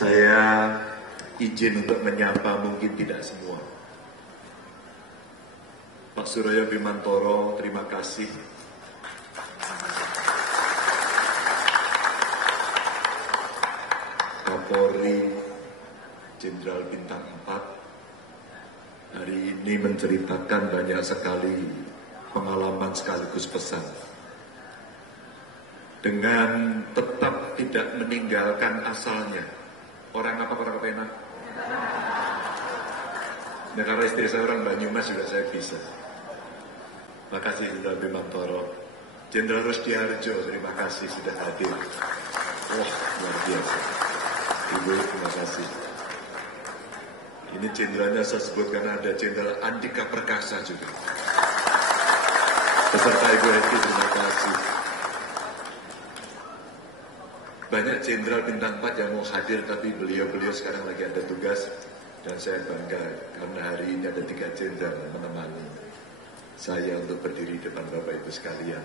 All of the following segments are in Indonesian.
Saya izin untuk menyapa mungkin tidak semua. Pak Suryo Bimantoro, terima kasih. Kapolri Jenderal Bintang 4 hari ini menceritakan banyak sekali pengalaman sekaligus pesan. Dengan tetap tidak meninggalkan asalnya. Orang apa enak? Nah, karena istri saya orang Banyumas juga saya bisa. Makasih Jenderal Bimantoro. Jenderal Rusdiharjo, terima kasih sudah hadir. Wah, luar biasa. Ibu, terima kasih. Ini jenderalnya saya sebut karena ada Jenderal Andika Perkasa juga. Beserta Ibu Heti, terima kasih. Banyak jenderal bintang 4 yang mau hadir, tapi beliau sekarang lagi ada tugas. Dan saya bangga karena hari ini ada 3 jenderal menemani saya untuk berdiri di depan Bapak Ibu sekalian.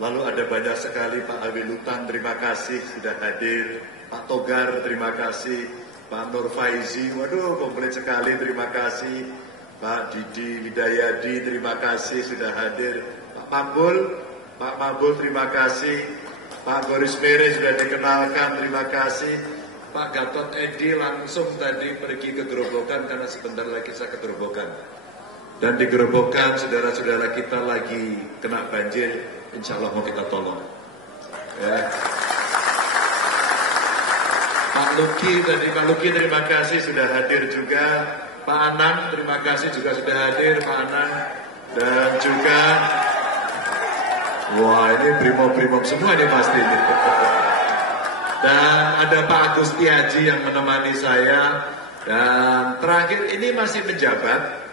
Lalu ada banyak sekali Pak Awi Lutan, terima kasih sudah hadir. Pak Togar, terima kasih. Pak Nur Faizi, waduh komplit sekali, terima kasih. Pak Didi Widayadi, terima kasih sudah hadir. Pak Mabul, terima kasih. Pak Boris Mere sudah dikenalkan, terima kasih. Pak Gatot Edi langsung tadi pergi ke Gerobokan karena sebentar lagi saya ke Gerobokan. Dan di Gerobokan saudara-saudara kita lagi kena banjir, insya Allah mau kita tolong. Ya. Pak Luki terima kasih sudah hadir juga. Pak Anang terima kasih juga sudah hadir Pak Anang. Dan juga wah, ini brimob semua nih pasti. Dan ada Pak Agusti Haji yang menemani saya. Dan terakhir ini masih menjabat.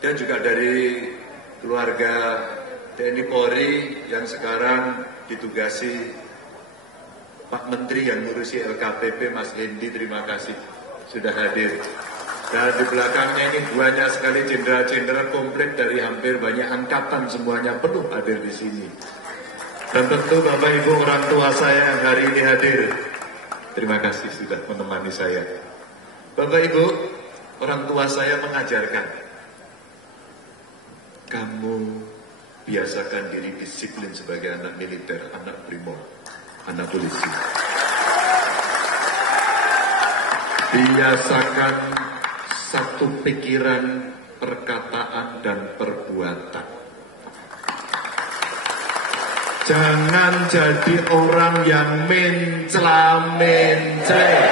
Dan juga dari keluarga TNI Polri yang sekarang ditugasi Pak Menteri yang ngurusi LKPP Mas Hendi, terima kasih sudah hadir. Dan di belakangnya ini banyak sekali jenderal-jenderal komplit dari hampir banyak angkatan, semuanya penuh hadir di sini. Dan tentu Bapak Ibu orang tua saya yang hari ini hadir, terima kasih sudah menemani saya. Bapak Ibu orang tua saya mengajarkan, kamu biasakan diri disiplin sebagai anak militer, anak brimob, anak polisi. Biasakan satu pikiran, perkataan, dan perbuatan. Jangan jadi orang yang mencela-mencela.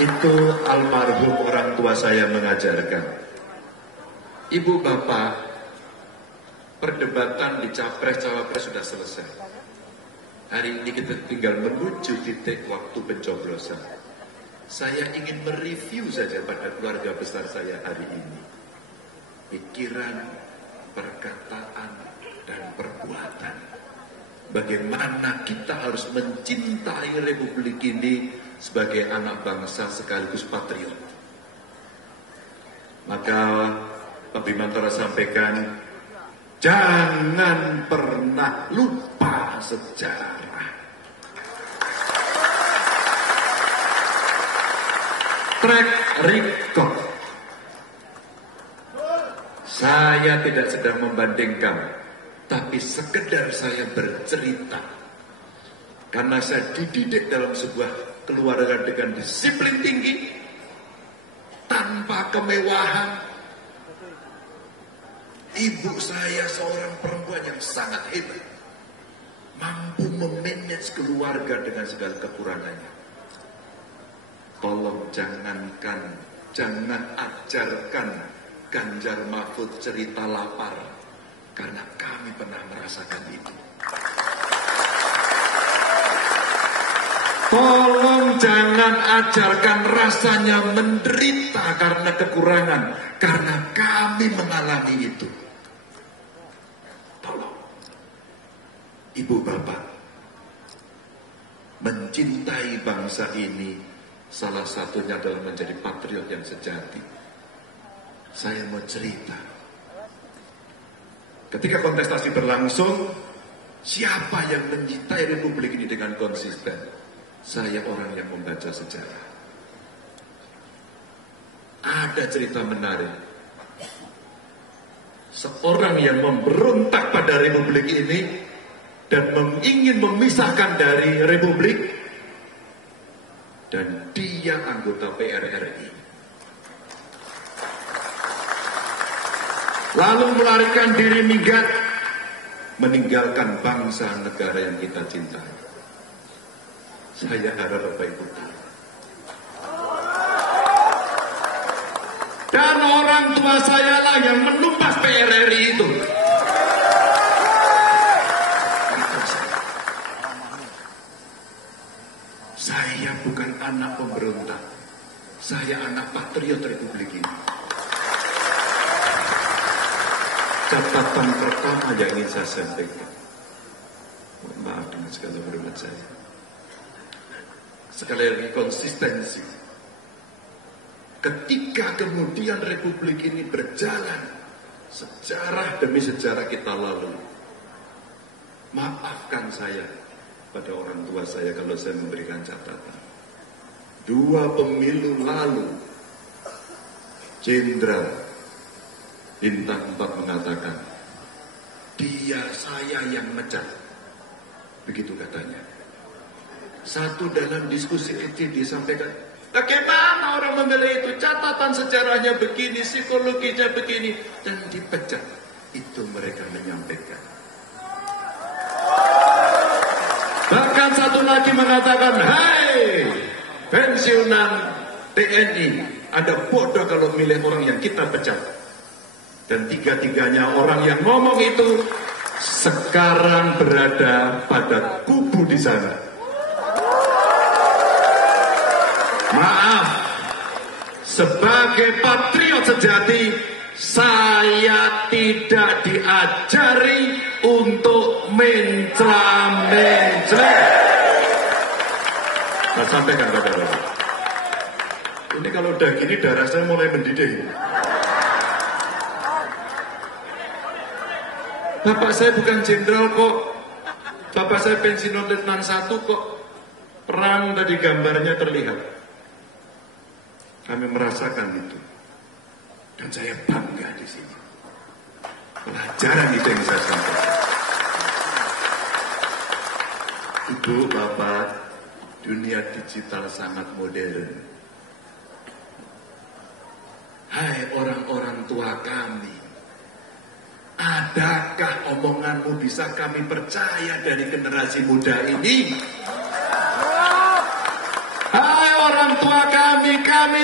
Itu almarhum orang tua saya mengajarkan. Ibu bapak, perdebatan di capres-cawapres sudah selesai. Hari ini kita tinggal menuju titik waktu pencoblosan. Saya ingin mereview saja pada keluarga besar saya hari ini. Pikiran, perkataan, dan perbuatan. Bagaimana kita harus mencintai Republik ini sebagai anak bangsa sekaligus patriot. Maka Pak Bimantoro sampaikan, jangan pernah lupa sejarah. Track record. Saya tidak sedang membandingkan, tapi sekedar saya bercerita. Karena saya dididik dalam sebuah keluarga dengan disiplin tinggi, tanpa kemewahan. Ibu saya seorang perempuan yang sangat hebat, mampu memanage keluarga dengan segala kekurangannya. Tolong jangan ajarkan Ganjar Mahfud cerita lapar, karena kami pernah merasakan itu. Tolong jangan ajarkan rasanya menderita karena kekurangan, karena kami mengalami itu. Tolong, Ibu Bapak, mencintai bangsa ini salah satunya adalah menjadi patriot yang sejati. Saya mau cerita. Ketika kontestasi berlangsung, Siapa yang mencintai Republik ini dengan konsisten? Saya orang yang membaca sejarah. Ada cerita menarik. Seorang yang memberontak pada Republik ini dan ingin memisahkan dari Republik, dan dia anggota PRRI. Lalu melarikan diri minggat, meninggalkan bangsa negara yang kita cintai. Saya harap Bapak Ibu tahu. Dan orang tua saya lah yang menumpas PRRI itu. Saya bukan anak pemberontak. Saya anak patriot Republik ini. Catatan pertama yang ingin saya sampaikan. Maaf dengan segala hormat saya. Sekali lagi konsistensi. Ketika kemudian Republik ini berjalan, sejarah demi sejarah kita lalui. Maafkan saya pada orang tua saya kalau saya memberikan catatan. 2 pemilu lalu, Jenderal Bintang 4 mengatakan, saya yang mecat. Begitu katanya. Satu dalam diskusi kecil disampaikan, bagaimana orang memilih itu? Catatan sejarahnya begini, psikologinya begini, dan dipecat. Itu mereka menyampaikan. Bahkan satu lagi mengatakan, hai pensiunan TNI, Anda bodoh kalau milih orang yang kita pecat. Dan 3-tiganya orang yang ngomong itu sekarang berada pada kubu di sana. Maaf, sebagai patriot sejati, saya tidak diajari untuk mencela-mencela. Nah, sampaikan pada Bapak. Ini kalau udah gini darah saya mulai mendidih. Bapak saya bukan jenderal kok. Bapak saya pensiunan letnan 1 kok. Perang tadi gambarnya terlihat. Kami merasakan itu. Dan saya bangga di sini. Pelajaran itu yang saya sampaikan. Ibu, Bapak, dunia digital sangat modern. Hai orang-orang tua kami, adakah omonganmu bisa kami percaya dari generasi muda ini? Hai orang tua kami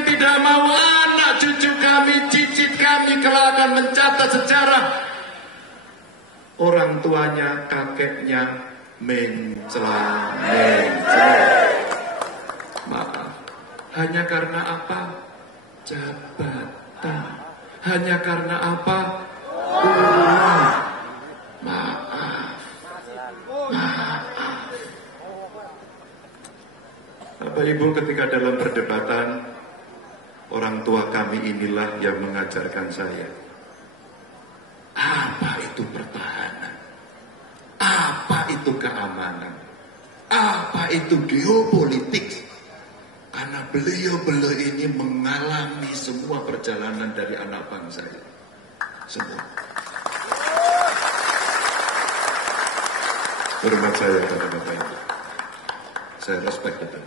tidak mau anak cucu kami, cicit kami kelak akan mencatat sejarah. Orang tuanya, kakeknya mencela. Maaf, hanya karena apa? Jabatan. Hanya karena apa? Uang. Maaf. Bapak Ibu, ketika dalam perdebatan, orang tua kami inilah yang mengajarkan saya. Apa itu pertahanan? Apa itu keamanan? Apa itu geopolitik? Karena beliau ini mengalami semua perjalanan dari anak bangsa ini. Semua. Hormat saya kepada Bapak Ibu. Saya respect betul.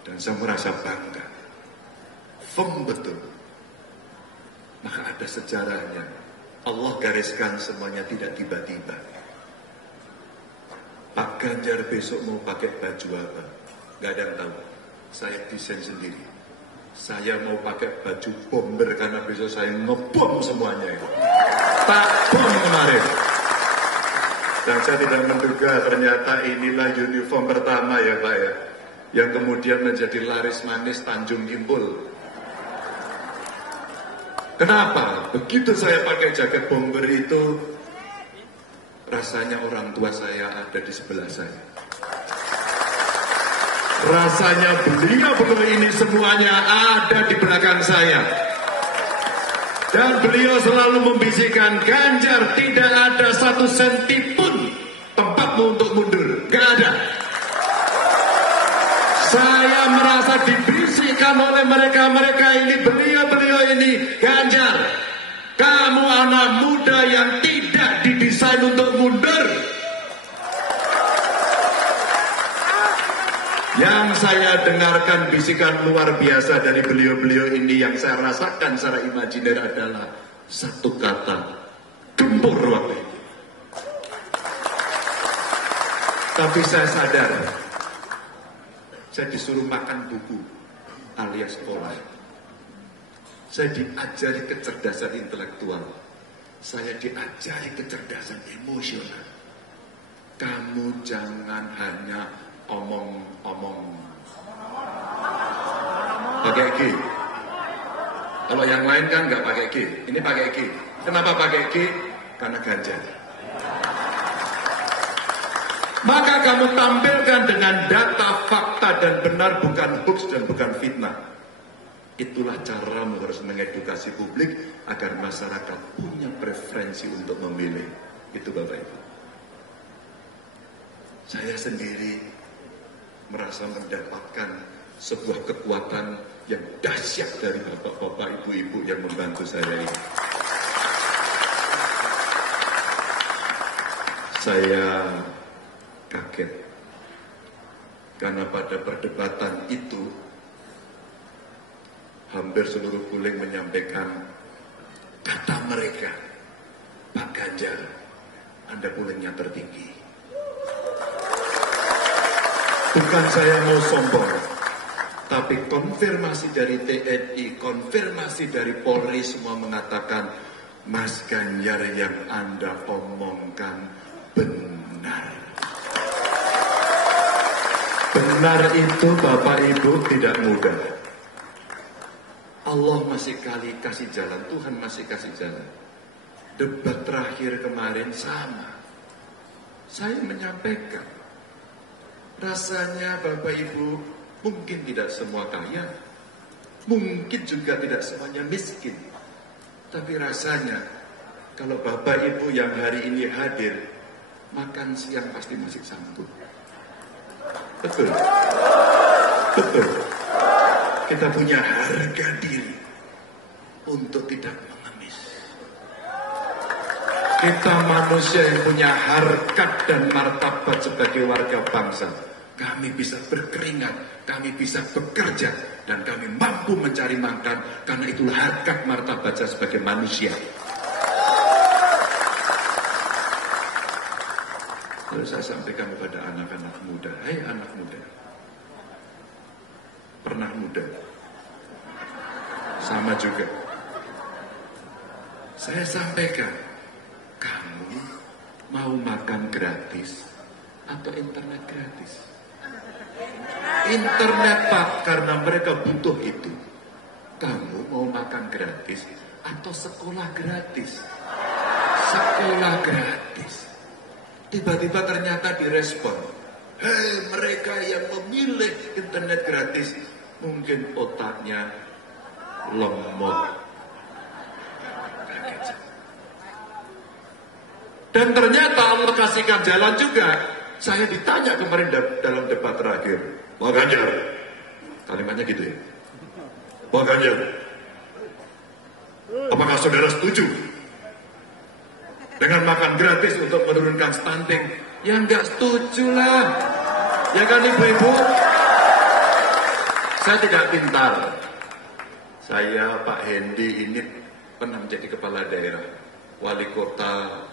Dan saya merasa bangga. Firm betul. Maka ada sejarahnya. Allah gariskan semuanya tidak tiba-tiba. Pak Ganjar besok mau pakai baju apa? Gak ada yang tahu. Saya desain sendiri. Saya mau pakai baju bomber karena besok saya ngebom semuanya. Tak bom kemarin. Dan saya tidak menduga ternyata inilah uniform pertama ya Pak ya. Yang kemudian menjadi laris manis Tanjung Kimpul. Kenapa? Begitu saya pakai jaket bomber itu, rasanya orang tua saya ada di sebelah saya. Rasanya beliau ini semuanya ada di belakang saya. Dan beliau selalu membisikkan, Ganjar, tidak ada 1 senti pun tempat tempatmu untuk mundur. Gak ada. Saya merasa dibisikkan oleh mereka ini, beliau ini, Ganjar, kamu anak muda yang tidak didesain untuk mundur. Yang saya dengarkan bisikan luar biasa dari beliau-beliau ini, yang saya rasakan secara imajiner adalah satu kata, gempur waktu itu. Tapi saya sadar, saya disuruh makan buku alias sekolah. Saya diajari kecerdasan intelektual. Saya diajari kecerdasan emosional. Kamu jangan hanya omong-omong. Pakai G. Kalau yang lain kan nggak pakai G. Ini pakai G. Kenapa pakai G? Karena Ganjar. Maka kamu tampilkan dengan data, fakta, dan benar, bukan hoax dan bukan fitnah. Itulah cara harus mengedukasi publik agar masyarakat punya preferensi untuk memilih. Itu Bapak Ibu. Saya sendiri merasa mendapatkan sebuah kekuatan yang dahsyat dari bapak-bapak, ibu-ibu yang membantu saya ini. Saya kaget karena pada perdebatan itu hampir seluruh kuling menyampaikan kata mereka, Pak Ganjar, Anda kulingnya tertinggi. Bukan saya mau sombong, tapi konfirmasi dari TNI, konfirmasi dari Polri semua mengatakan Mas Ganjar yang Anda omongkan benar. Benar itu Bapak Ibu tidak mudah. Allah masih kasih jalan, Tuhan masih kasih jalan. Debat terakhir kemarin sama. Saya menyampaikan, rasanya Bapak Ibu mungkin tidak semua kaya, mungkin juga tidak semuanya miskin. Tapi rasanya kalau Bapak Ibu yang hari ini hadir, makan siang pasti masih sanggup. Betul. Betul. Kita punya harga diri untuk tidak mengemis. Kita manusia yang punya harkat dan martabat sebagai warga bangsa. Kami bisa berkeringat, kami bisa bekerja, dan kami mampu mencari makan, karena itulah harkat martabat saya sebagai manusia. Lalu saya sampaikan kepada anak-anak muda, hai anak muda, pernah muda, sama juga. Saya sampaikan, kamu mau makan gratis atau internet gratis? Internet Pak, karena mereka butuh itu. Kamu mau makan gratis atau sekolah gratis? Sekolah gratis. Tiba-tiba ternyata direspon, hei mereka yang memilih internet gratis, mungkin otaknya lemot. Dan ternyata Allah kasihkan jalan juga. Saya ditanya kemarin dalam debat terakhir, Pak Ganjar, kalimatnya gitu ya, Pak Ganjar, apakah saudara setuju dengan makan gratis untuk menurunkan stunting? Ya nggak setuju lah. Ya kan ibu-ibu? Saya tidak pintar. Saya Pak Hendi ini pernah menjadi kepala daerah, wali kota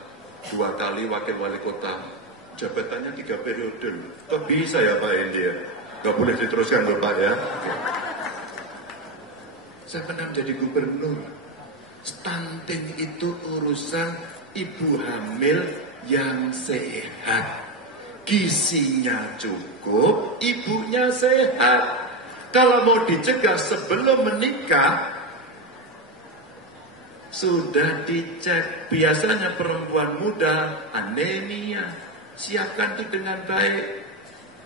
2 kali, wakil wali kota. Jabatannya 3 periode. Kok bisa ya Pak Hendi ya? Gak boleh diteruskan loh Pak ya. Oke. Saya pernah menjadi gubernur. Stunting itu urusan ibu hamil yang sehat, gizinya cukup, ibunya sehat. Kalau mau dicegah sebelum menikah, sudah dicek. Biasanya perempuan muda anemia, siapkan itu dengan baik,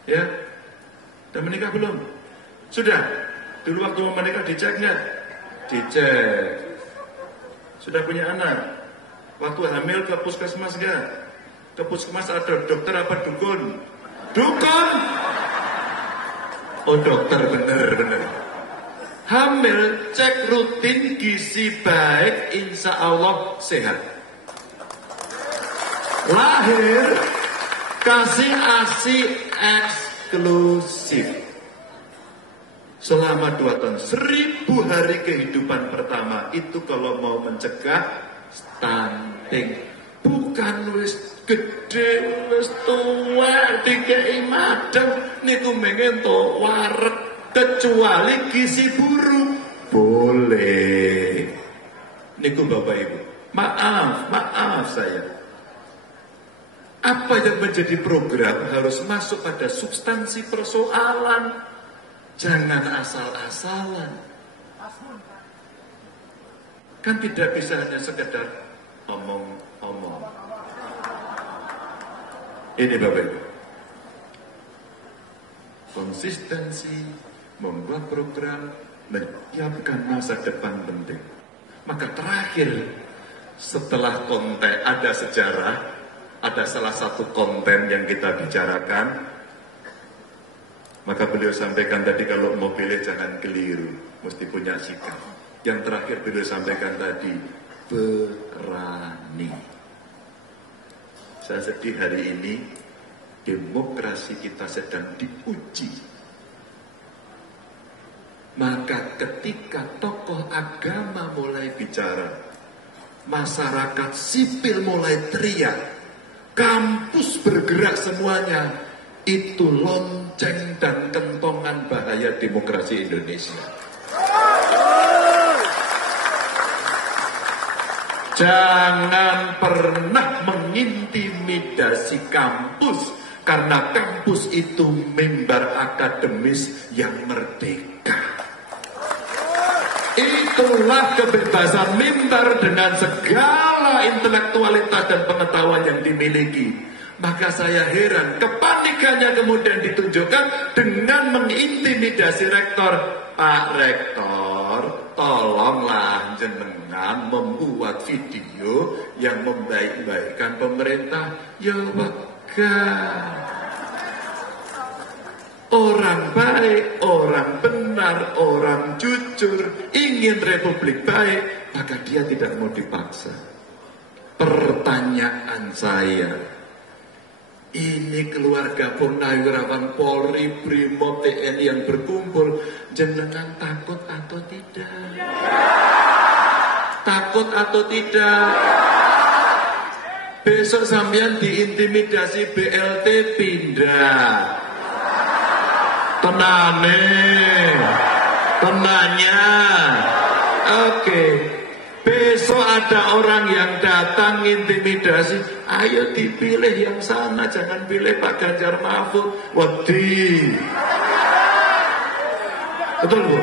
ya. Dan menikah belum? Sudah. Dulu waktu mau menikah dicek nggak? Dicek. Sudah punya anak? Waktu hamil ke puskesmas nggak? Ke puskesmas ada dokter apa dukun? Dukun! Oh dokter, bener. Hamil, cek rutin, gizi baik, insya Allah sehat. Lahir, kasih ASI eksklusif. Selama 2 tahun, 1000 hari kehidupan pertama, itu kalau mau mencegah stunting. Bukan wis gede, wis tua, dikei madem, niku mengen to wareg, kecuali gizi buruk. Boleh. Niku Bapak Ibu. Maaf saya. Apa yang menjadi program harus masuk pada substansi persoalan. Jangan asal-asalan. Kan tidak bisa hanya sekedar omong-omong. Ini Bapak Ibu. Konsistensi, membuat program, menyiapkan masa depan penting. Maka terakhir, setelah konten ada sejarah, ada salah satu konten yang kita bicarakan, maka beliau sampaikan tadi kalau mau pilih jangan keliru, mesti punya sikap. Yang terakhir beliau sampaikan tadi, berani. Saya sedih hari ini, demokrasi kita sedang diuji. Maka ketika tokoh agama mulai bicara, masyarakat sipil mulai teriak, kampus bergerak semuanya, itu lonceng dan kentongan bahaya demokrasi Indonesia. Jangan pernah mengintimidasi kampus, karena kampus itu mimbar akademis yang merdeka. Itulah kebebasan mimbar dengan segala intelektualitas dan pengetahuan yang dimiliki. Maka saya heran, kepanikannya kemudian ditunjukkan dengan mengintimidasi rektor. Pak Rektor, tolonglah jenengan membuat video yang membaik-baikkan pemerintah. Ya wakil. Orang baik, orang benar, orang jujur, ingin republik baik, maka dia tidak mau dipaksa. Pertanyaan saya, ini keluarga Purnawirawan Polri, Brimob, TNI yang berkumpul, jenengan takut atau tidak? Takut atau tidak? Besok sampean diintimidasi BLT pindah. Tenanya. Oke. Besok ada orang yang datang intimidasi, ayo dipilih yang sana, jangan pilih Pak Ganjar Mahfud. Wedi. Betul Bu?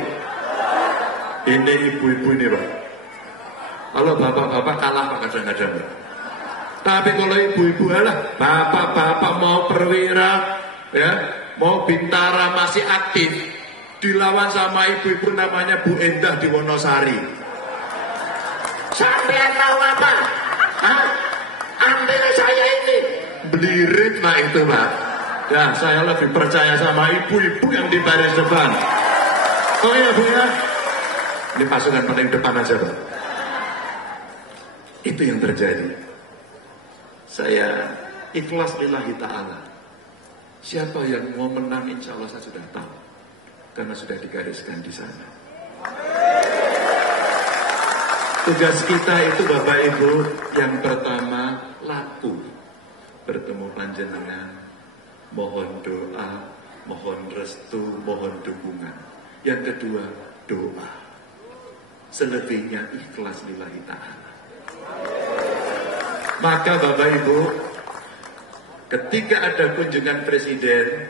Ini ibu-ibu ini Pak. Kalau bapak-bapak kalah Pak kadang-kadang. Tapi kalau ibu-ibu alah, bapak-bapak mau perwira, ya, mau bintara masih aktif, dilawan sama ibu-ibu namanya Bu Endah di Wonosari. Sampai tahu apa? Hah? Ambil saya ini. Belirit Pak itu Pak. Ya saya lebih percaya sama ibu-ibu yang di baris depan. Oh iya Bu ya. Ini pasukan paling depan aja Pak. Itu yang terjadi. Saya ikhlas lillahi ta'ala. Siapa yang mau menang insya Allah saya sudah tahu. Karena sudah digariskan di sana. Tugas kita itu Bapak Ibu, yang pertama laku. Bertemu panjenengan, mohon doa, mohon restu, mohon dukungan. Yang kedua, doa. Selebihnya ikhlas lillahi ta'ala. Maka Bapak Ibu, ketika ada kunjungan presiden,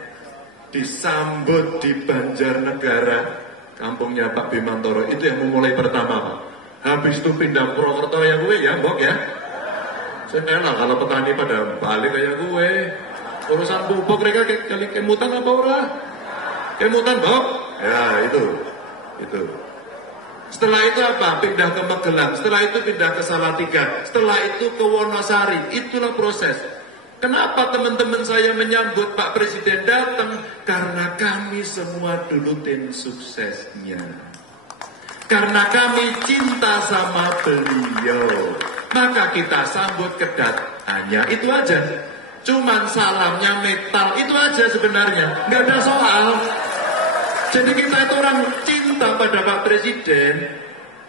disambut di Banjarnegara, kampungnya Pak Bimantoro, itu yang memulai pertama Pak. Habis itu pindah Purwokerto ya gue ya, Mbok ya. Senela kalau petani pada balik kayak gue. Urusan pupuk mereka kali kemutan apa ora? Kemutan, Mbok? Ya, itu. Setelah itu apa? Pindah ke Magelang. Setelah itu pindah ke Salatiga. Setelah itu ke Wonosari. Itulah proses. Kenapa teman-teman saya menyambut Pak Presiden datang? Karena kami semua dulu tim suksesnya. Karena kami cinta sama beliau, maka kita sambut kedatangannya. Itu aja. Cuman salamnya metal, itu aja sebenarnya. Nggak ada soal. Jadi kita itu orang cinta pada Pak Presiden.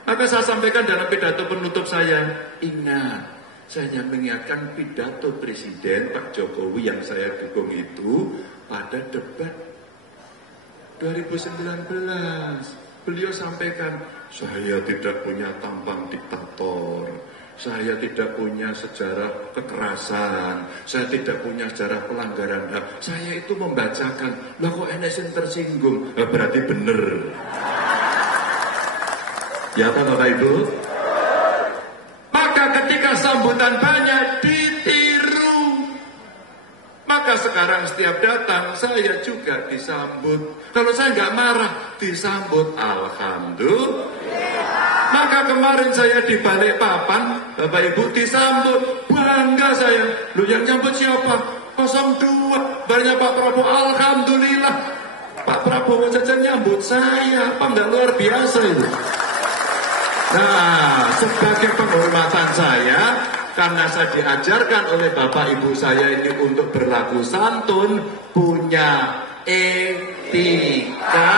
Maka saya sampaikan dalam pidato penutup saya, ingat, saya mengingatkan pidato Presiden Pak Jokowi yang saya dukung itu pada debat 2019. Beliau sampaikan, saya tidak punya tampang diktator, saya tidak punya sejarah kekerasan, saya tidak punya sejarah pelanggaran HAM. Saya itu membacakan, lah kok NSN tersinggung? Berarti benar. Ya kan Bapak Ibu? Maka ketika sambutan banyak ditiru, maka sekarang setiap datang saya juga disambut. Kalau saya nggak marah, disambut alhamdulillah. Maka kemarin saya di Balikpapan, Bapak Ibu disambut, bangga saya. Lu yang nyambut siapa? 02, banyak Pak Prabowo, alhamdulillah. Pak Prabowo saja nyambut saya, apa nggak luar biasa itu? Nah, sebagai penghormatan saya, karena saya diajarkan oleh Bapak Ibu saya ini untuk berlaku santun, punya etika,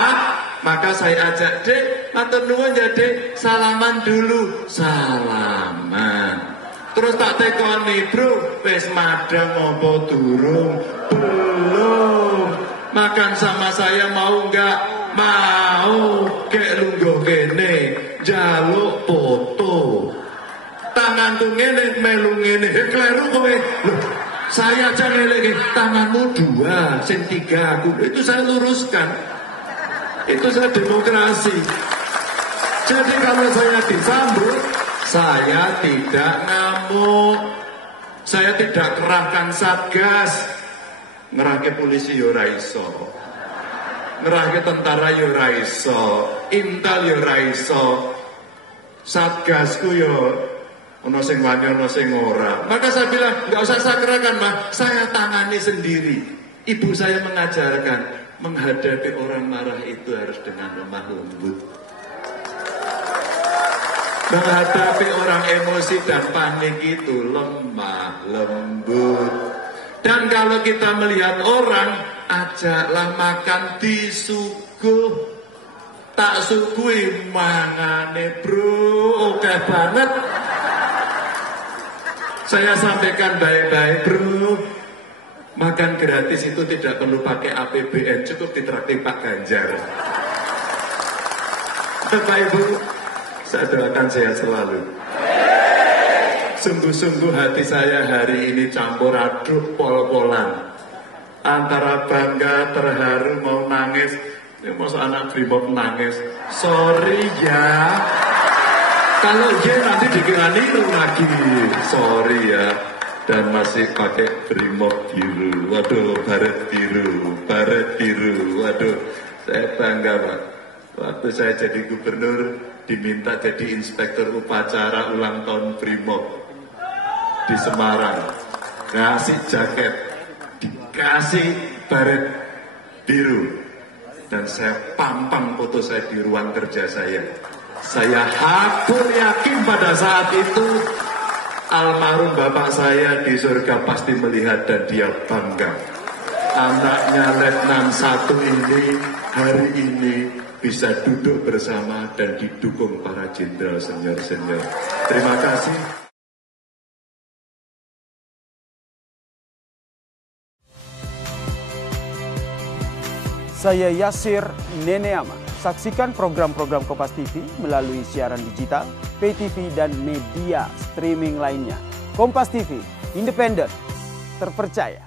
maka saya ajak, Dek, matur nuwun ya Dek, salaman dulu. Salaman. Terus tak tekoni, Bro, wis madang apa durung? Belum. Makan sama saya mau enggak? Mau. Kek lungguh kene, jaluk foto. Tanganku ngene, melu ngene, kleru kowe. Loh, saya aja ngeleke, tanganmu 2, sing 3 aku. Itu saya luruskan. Itu saya demokrasi. Jadi kalau saya disambut, saya tidak ngamuk. Saya tidak kerahkan satgas. Ngerahke polisi yo ora iso. Ngerahke tentara yo ora iso. Intel yo ora iso. Satgasku yo ono sing wani ono sing ora. Maka saya bilang, enggak usah saya kerahkan, Mas. Saya tangani sendiri. Ibu saya mengajarkan, menghadapi orang marah itu harus dengan lemah lembut. Menghadapi orang emosi dan panik itu lemah lembut. Dan kalau kita melihat orang, ajaklah makan disuguh. Tak sugui mangane bro, oke banget. Saya sampaikan baik-baik bro. Makan gratis itu tidak perlu pakai APBN, cukup ditraktir Pak Ganjar. Bapak Ibu, saya doakan sehat selalu. Sungguh-sungguh hati saya hari ini campur aduk pol-polan. Antara bangga, terharu, mau nangis. Ini masa anak Brimob nangis. Sorry ya. Kalau dia nanti dikira niru lagi. Sorry ya. Dan masih pakai Brimob biru. Waduh, baret biru. Waduh, saya bangga Pak. Waktu saya jadi gubernur, diminta jadi inspektur upacara ulang tahun Brimob di Semarang. Ngasih jaket, dikasih baret biru. Dan saya pampang foto saya di ruang kerja saya. Saya hakul yakin pada saat itu almarhum bapak saya di surga pasti melihat dan dia bangga. Anaknya Letnan 1 ini hari ini bisa duduk bersama dan didukung para jenderal senior-senior. Terima kasih. Saya Yasir Neneama. Saksikan program-program Kompas TV melalui siaran digital, pay TV, dan media streaming lainnya. Kompas TV, independen, terpercaya.